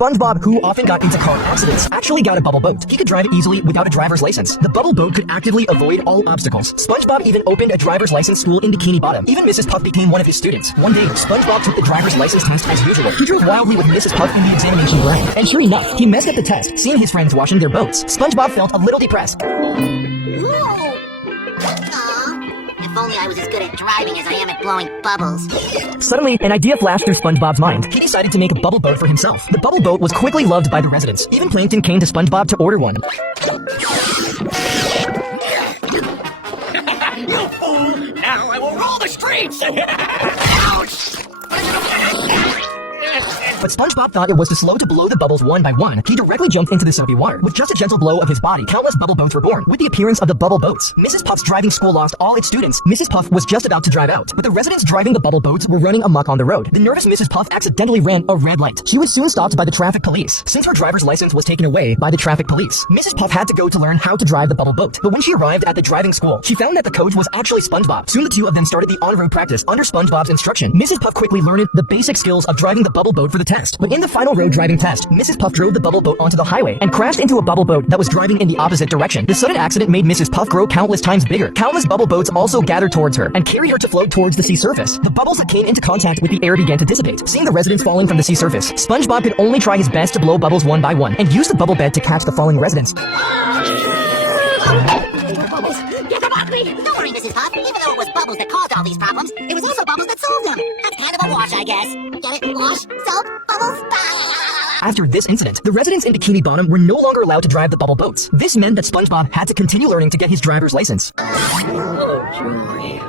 SpongeBob, who often got into car accidents, actually got a bubble boat. He could drive it easily without a driver's license. The bubble boat could actively avoid all obstacles. SpongeBob even opened a driver's license school in Bikini Bottom. Even Mrs. Puff became one of his students. One day, SpongeBob took the driver's license test as usual. He drove wildly with Mrs. Puff in the examination room. And sure enough, he messed up the test, seeing his friends washing their boats. SpongeBob felt a little depressed. If only I was as good at driving as I am at blowing bubbles. Suddenly, an idea flashed through SpongeBob's mind. He decided to make a bubble boat for himself. The bubble boat was quickly loved by the residents. Even Plankton came to SpongeBob to order one. You fool! Now I will roll the streets! Ouch! But SpongeBob thought it was too slow to blow the bubbles one by one. He directly jumped into the soapy water. With just a gentle blow of his body, countless bubble boats were born. With the appearance of the bubble boats, Mrs. Puff's driving school lost all its students. Mrs. Puff was just about to drive out, but the residents driving the bubble boats were running amok on the road. The nervous Mrs. Puff accidentally ran a red light. She was soon stopped by the traffic police. Since her driver's license was taken away by the traffic police, Mrs. Puff had to go to learn how to drive the bubble boat. But when she arrived at the driving school, she found that the coach was actually SpongeBob. Soon the two of them started the on-road practice under SpongeBob's instruction. Mrs. Puff quickly learned the basic skills of driving the bubble boat for the test. But in the final road driving test, Mrs. Puff drove the bubble boat onto the highway and crashed into a bubble boat that was driving in the opposite direction. The sudden accident made Mrs. Puff grow countless times bigger. Countless bubble boats also gathered towards her and carried her to float towards the sea surface. The bubbles that came into contact with the air began to dissipate. Seeing the residents falling from the sea surface, SpongeBob could only try his best to blow bubbles one by one and use the bubble bed to catch the falling residents. Get them off me! Don't worry, Mrs. Puff. Even though it was bubbles that caused all these problems, it was also bubbles that solved them. That's kind of a wash, I guess. Get it? Wash, soap, bubbles. After this incident, the residents in Bikini Bottom were no longer allowed to drive the bubble boats. This meant that SpongeBob had to continue learning to get his driver's license. Oh, joy.